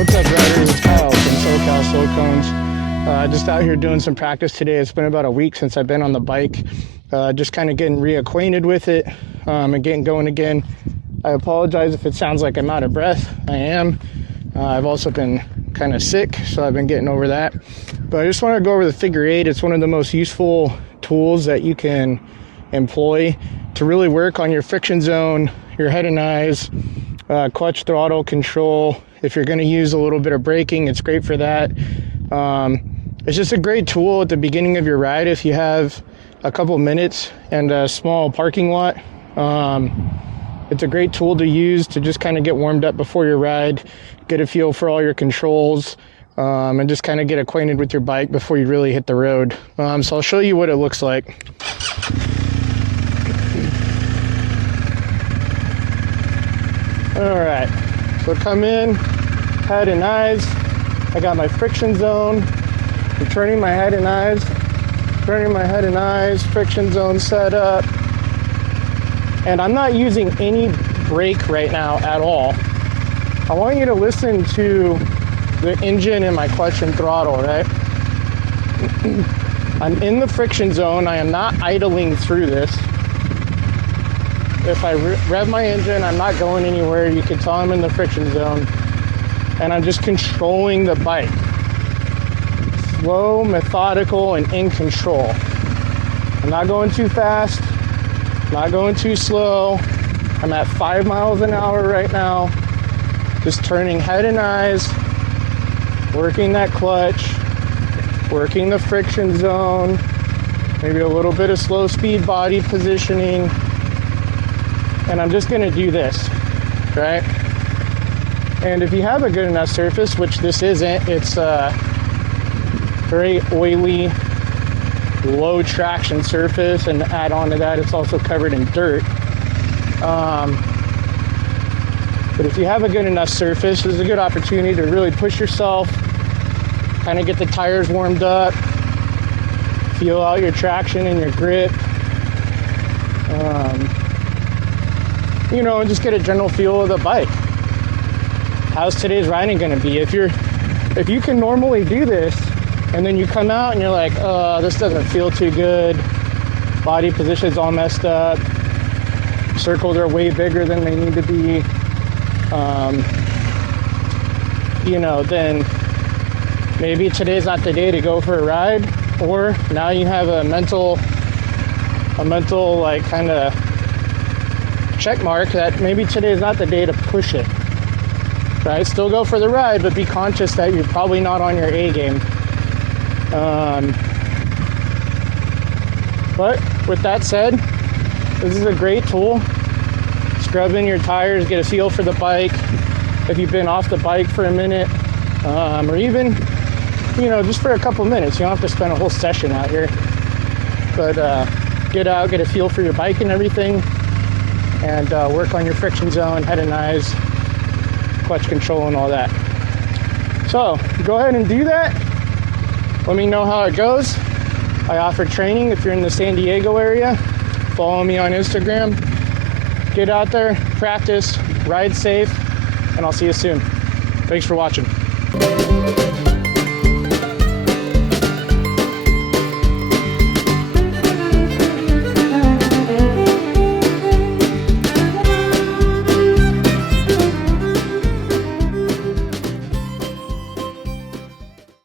What's up, riders? It's Kyle from SoCal Silicones. Just out here doing some practice today. It's been about a week since I've been on the bike. Just kind of getting reacquainted with it and getting going again. I apologize if it sounds like I'm out of breath. I am. I've also been kind of sick, so I've been getting over that. But I just want to go over the figure eight. It's one of the most useful tools that you can employ to really work on your friction zone, your head and eyes, clutch throttle control. If you're going to use a little bit of braking, it's great for that. It's just a great tool at the beginning of your ride if you have a couple minutes and a small parking lot. It's a great tool to use to just kind of get warmed up before your ride, get a feel for all your controls, and just kind of get acquainted with your bike before you really hit the road. So I'll show you what it looks like. All right, so come in, head and eyes. I got my friction zone. I'm turning my head and eyes, friction zone set up. And I'm not using any brake right now at all. I want you to listen to the engine and my clutch and throttle, right? I'm in the friction zone. I am not idling through this. If I rev my engine, I'm not going anywhere. You can tell I'm in the friction zone. And I'm just controlling the bike. Slow, methodical, and in control. I'm not going too fast, not going too slow. I'm at 5 miles an hour right now. Just turning head and eyes, working that clutch, working the friction zone, maybe a little bit of slow speed body positioning. And I'm just gonna do this, right? And if you have a good enough surface, which this isn't, it's very oily, low traction surface, and add on to that, it's also covered in dirt. But if you have a good enough surface, this is a good opportunity to really push yourself, kind of get the tires warmed up, feel out your traction and your grip. And just get a general feel of the bike. How's today's riding going to be? If you can normally do this, and then you come out and you're like, oh, this doesn't feel too good. Body position's all messed up. Circles are way bigger than they need to be. Then maybe today's not the day to go for a ride. Or now you have a mental like kind of check mark that maybe today's not the day to push it. Right? Still go for the ride, but be conscious that you're probably not on your A game. But with that said, this is a great tool. Scrub in your tires, get a feel for the bike. If you've been off the bike for a minute, or even, just for a couple minutes. You don't have to spend a whole session out here. But get out, get a feel for your bike and everything, and work on your friction zone, head and eyes, clutch control, and all that. So go ahead and do that. Let me know how it goes. I offer training if you're in the San Diego area. Follow me on Instagram. Get out there, practice, ride safe, and I'll see you soon. Thanks for watching.